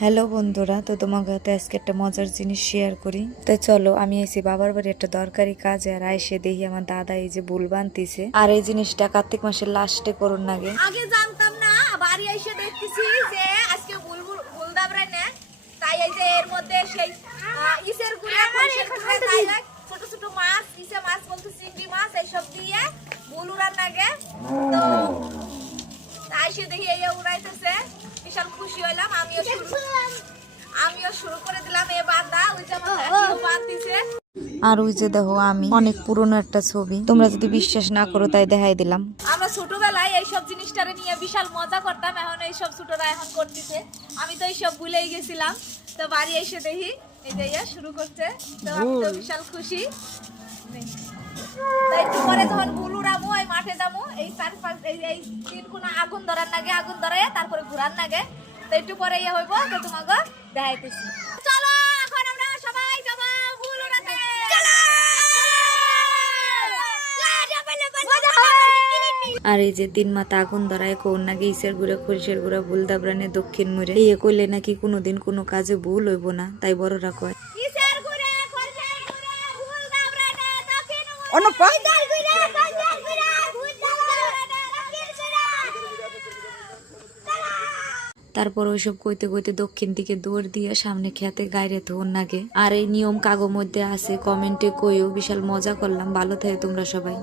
Hello বন্ধুরা, তো তোমাকে তো আজকে একটা মজার জিনিস শেয়ার করি। তো চলো, আমি আইছি বাবার বাড়ি একটা দরকারি কাজে, আর আইসে দেখি আমার দাদা এই যে বুল বানতিছে। আর এই জিনিসটা কার্তিক মাসের লাস্টে করুন নাগে। আগে জানতাম না, বাড়ি এসে দেখতেছি যে আজকে বুলবুল বুলদাবরা না, তাই এই যে এর মধ্যে সেই ইসের গুড়া ছোট ছোট মাছ, ইসে মাছ বলতে চিংড়ি মাছ এইসব দিয়ে বুল উড়ার নাগে। তো তাই সে দেখি এই উড়াইতেছে, বিশাল খুশি হইলাম। আমিও শুরু করে দিলাম এ বাঁধা, ওই যে আমার কাকিও বাঁধতিছে। আর ওই যে দেখো, আমি অনেক পুরনো একটা ছবি, তোমরা যদি বিশ্বাস না করো তাই দেখাই দিলাম। আমরা ছোটবেলায় এইসব জিনিসটারে নিয়ে বিশাল মজা করতাম, এখন এইসব ছোটরা এখন করতেছে, আমি তো এইসব ভুলেই গেছিলাম। তো বাড়ি এসে দেখি এই যে শুরু করছে, তো আমি তো বিশাল খুশি। তো একটু পরে যখন বুলু রামু এই মাঠে যাবো, এই চারপাশ এই তিন কোনা আগুন ধরার নাগে, আগুন ধরায় তারপরে ঘুরার নাগে। তো একটু পরে হইব, তো তোমাকে দেখাইতেছি। চলো এখন আমরা সবাই যাবো বুল উড়াতে। আর এই যে তিন মাথা আগুন ধরায় কোন নাকি ইসের গুড়া খরিষের গুড়া ভুল দাবরানে দক্ষিণ মুড়ে এই কইলে নাকি কোনোদিন কোনো কাজে ভুল হইব না, তাই বড়রা কয়। তারপর ওইসব কইতে কইতে দক্ষিণ দিকে দৌড় দিয়ে সামনে খেতে গাইরে থোন নাগে। আর এই নিয়ম কাগো মধ্যে আছে, কমেন্টে কইও। বিশাল মজা করলাম, ভালো থাকে তোমরা সবাই।